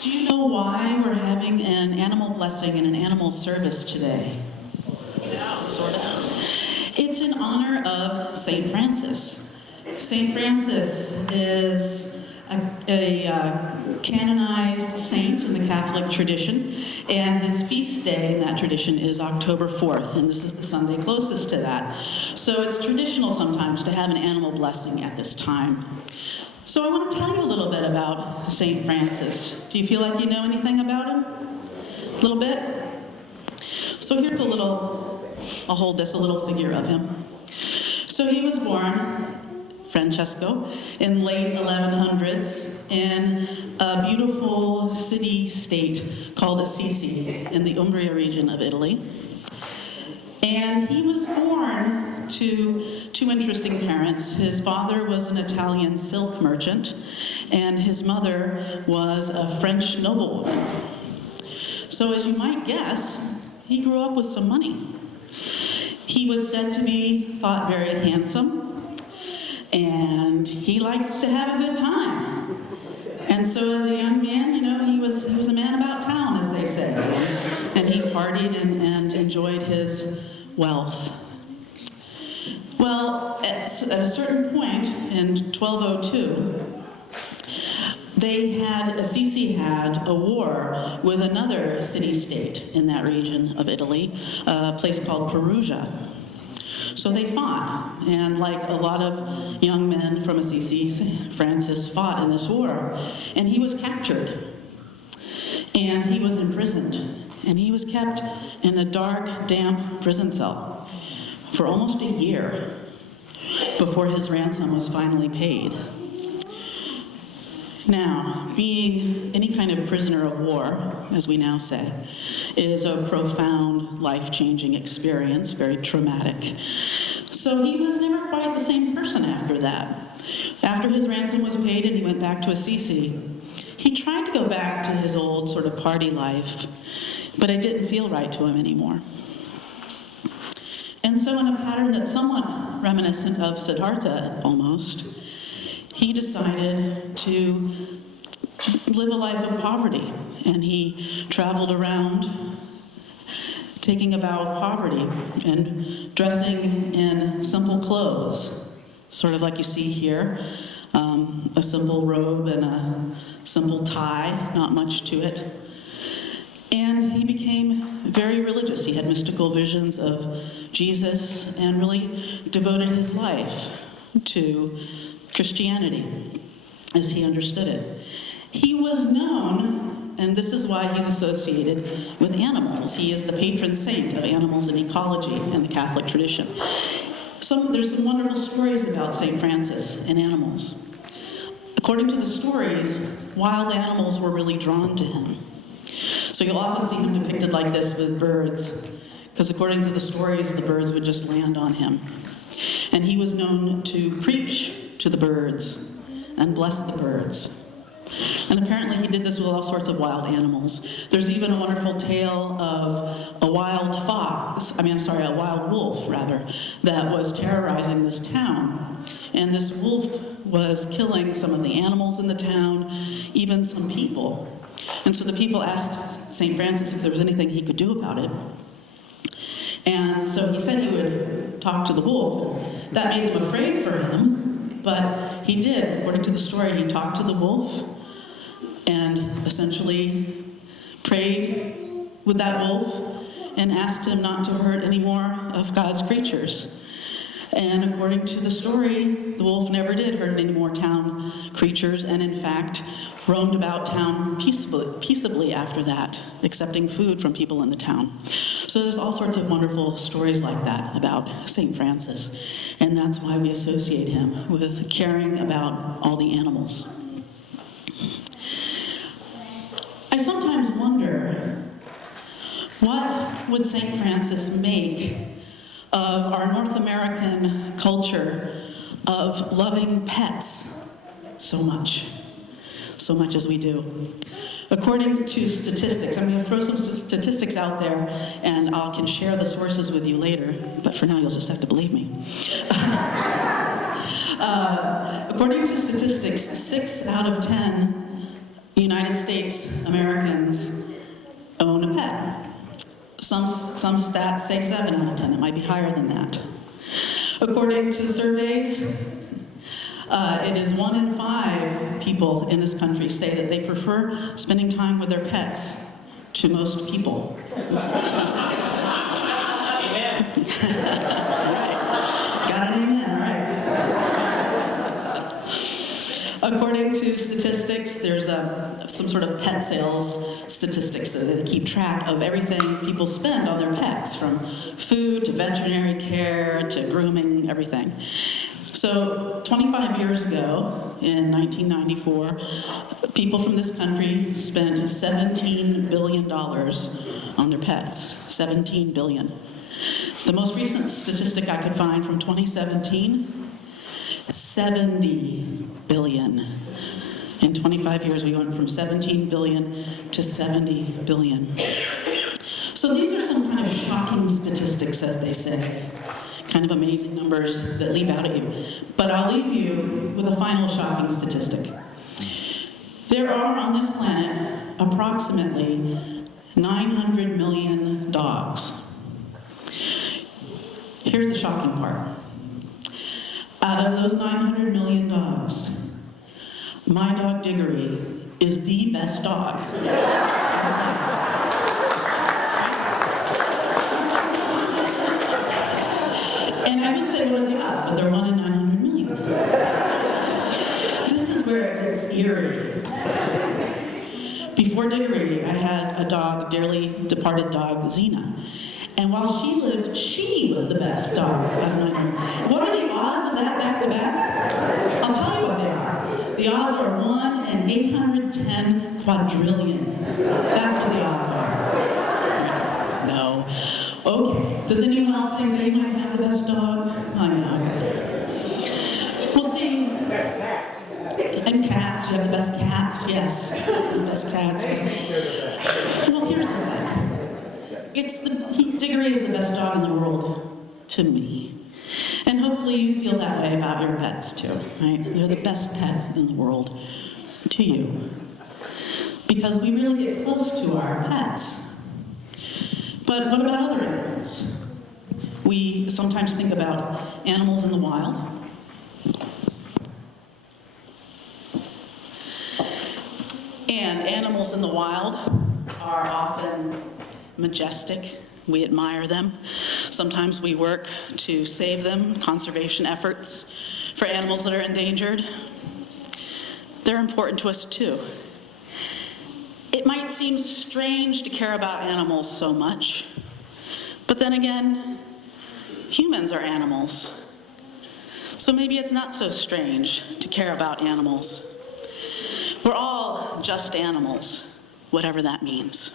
Do you know why we're having an animal blessing and an animal service today? Yeah, sort of. It's in honor of St. Francis. St. Francis is a canonized saint in the Catholic tradition, and his feast day in that tradition is October 4th, and this is the Sunday closest to that. So it's traditional sometimes to have an animal blessing at this time. So I want to tell you a little bit about St. Francis. Do you feel like you know anything about him? A little bit? So here's I'll hold this, a little figure of him. So he was born, Francesco, in late 1100s in a beautiful city-state called Assisi in the Umbria region of Italy. And he was born to two interesting parents. His father was an Italian silk merchant, and his mother was a French noblewoman. So as you might guess, he grew up with some money. He was said to be thought very handsome, and he liked to have a good time. And so as a young man, he was a man about town, as they say. And he partied and enjoyed his wealth. Well, at a certain point in 1202, Assisi had a war with another city-state in that region of Italy, a place called Perugia. So they fought, and like a lot of young men from Assisi, Francis fought in this war, and he was captured, and he was imprisoned, and he was kept in a dark, damp prison cell for almost a year before his ransom was finally paid. Now, being any kind of prisoner of war, as we now say, is a profound, life-changing experience, very traumatic. So he was never quite the same person after that. After his ransom was paid and he went back to Assisi, he tried to go back to his old sort of party life, but it didn't feel right to him anymore. And so in a pattern that's somewhat reminiscent of Siddhartha, almost, he decided to live a life of poverty, and he traveled around taking a vow of poverty and dressing in simple clothes, sort of like you see here, a simple robe and a simple tie, not much to it. And he became very religious. He had mystical visions of Jesus and really devoted his life to Christianity as he understood it. He was known, and this is why he's associated with animals. He is the patron saint of animals and ecology in the Catholic tradition. There's some wonderful stories about St. Francis and animals. According to the stories, wild animals were really drawn to him. So you'll often see him depicted like this with birds, because according to the stories, the birds would just land on him. And he was known to preach to the birds and bless the birds. And apparently he did this with all sorts of wild animals. There's even a wonderful tale of a wild wolf, that was terrorizing this town. And this wolf was killing some of the animals in the town, even some people. And so the people asked St. Francis if there was anything he could do about it. And so he said he would talk to the wolf. That made them afraid for him, but he did. According to the story, he talked to the wolf and essentially prayed with that wolf and asked him not to hurt any more of God's creatures. And according to the story, the wolf never did hurt any more town creatures, and in fact roamed about town peaceably after that, accepting food from people in the town. So there's all sorts of wonderful stories like that about St. Francis, and that's why we associate him with caring about all the animals. I sometimes wonder, what would St. Francis make of our North American culture of loving pets so much as we do? According to statistics, I'm going to throw some statistics out there, and I can share the sources with you later, but for now you'll just have to believe me. According to statistics, 6 out of 10 United States Americans own a pet. Some stats say 7 out of 10. It might be higher than that. According to surveys, it is 1 in 5 people in this country say that they prefer spending time with their pets to most people. Amen. Got an amen, right? According to statistics, there's some sort of pet sales statistics that they keep track of everything people spend on their pets, from food to veterinary care to grooming, everything. So 25 years ago, in 1994, people from this country spent $17 billion on their pets. $17 billion. The most recent statistic I could find from 2017, 70 billion. In 25 years, we went from 17 billion to 70 billion. So these are some kind of shocking statistics, as they say. Kind of amazing numbers that leap out at you. But I'll leave you with a final shocking statistic. There are on this planet approximately 900 million dogs. Here's the shocking part. Out of those 900 million dogs, my dog Diggory is the best dog. And I would say what are the odds, but they're 1 in 900 million. This is where it gets eerie. Before Diggory, I had a dog, dearly departed dog, Xena. And while she lived, she was the best dog out of 900. What are the odds of that back to back? I'll tell you what they are. The odds are 1 in 810 quadrillion. That's what the odds are. No. Okay. Does anyone else think they might have the best dog? Oh, yeah, okay. We'll see. And cats. You have the best cats? Yes. The best cats. Well, here's the thing. Diggory is the best dog in the world to me. And hopefully you feel that way about your pets too, right? They're the best pet in the world to you. Because we really get close to our pets. But what about other animals? We sometimes think about animals in the wild. And animals in the wild are often majestic. We admire them. Sometimes we work to save them, conservation efforts for animals that are endangered. They're important to us too. It might seem strange to care about animals so much, but then again, humans are animals. So maybe it's not so strange to care about animals. We're all just animals, whatever that means.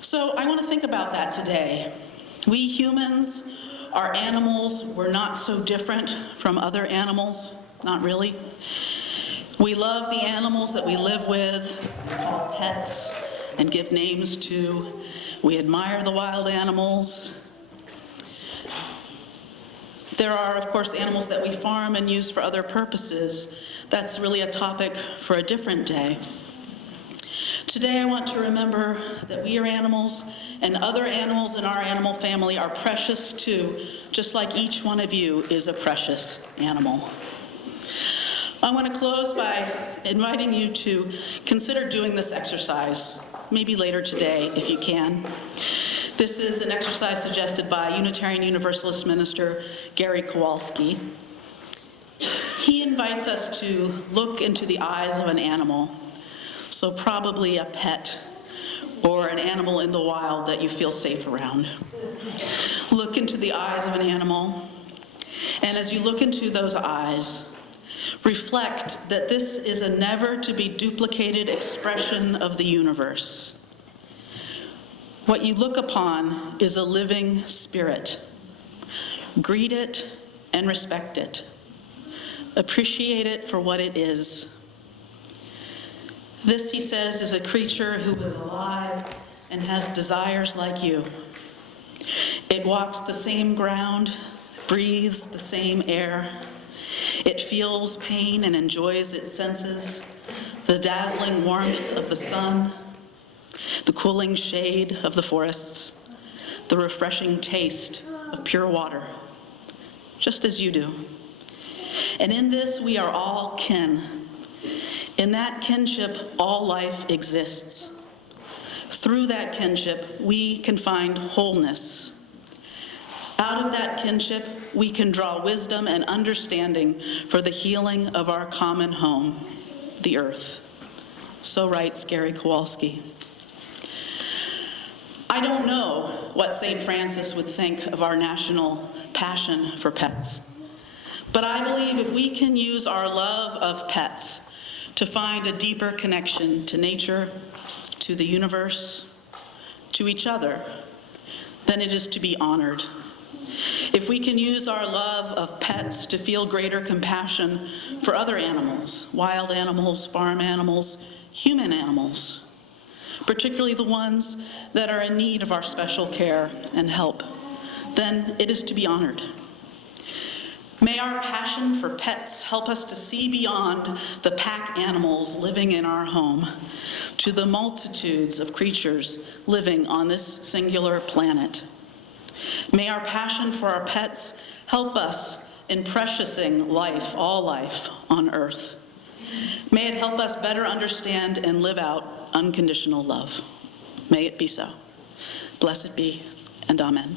So I want to think about that today. We humans are animals. We're not so different from other animals, not really. We love the animals that we live with, we call pets, and give names to. We admire the wild animals. There are, of course, animals that we farm and use for other purposes. That's really a topic for a different day. Today I want to remember that we are animals, and other animals in our animal family are precious too, just like each one of you is a precious animal. I want to close by inviting you to consider doing this exercise, maybe later today if you can. This is an exercise suggested by Unitarian Universalist minister Gary Kowalski. He invites us to look into the eyes of an animal, so probably a pet or an animal in the wild that you feel safe around. Look into the eyes of an animal, and as you look into those eyes, reflect that this is a never-to-be-duplicated expression of the universe. What you look upon is a living spirit. Greet it and respect it. Appreciate it for what it is. This, he says, is a creature who is alive and has desires like you. It walks the same ground, breathes the same air. It feels pain and enjoys its senses, the dazzling warmth of the sun, the cooling shade of the forests, the refreshing taste of pure water, just as you do. And in this, we are all kin. In that kinship, all life exists. Through that kinship, we can find wholeness. Out of that kinship, we can draw wisdom and understanding for the healing of our common home, the earth. So writes Gary Kowalski. I don't know what St. Francis would think of our national passion for pets, but I believe if we can use our love of pets to find a deeper connection to nature, to the universe, to each other, then it is to be honored. If we can use our love of pets to feel greater compassion for other animals, wild animals, farm animals, human animals, particularly the ones that are in need of our special care and help, then it is to be honored. May our passion for pets help us to see beyond the pack animals living in our home to the multitudes of creatures living on this singular planet. May our passion for our pets help us in preciousing life, all life on earth. May it help us better understand and live out unconditional love. May it be so. Blessed be, and amen.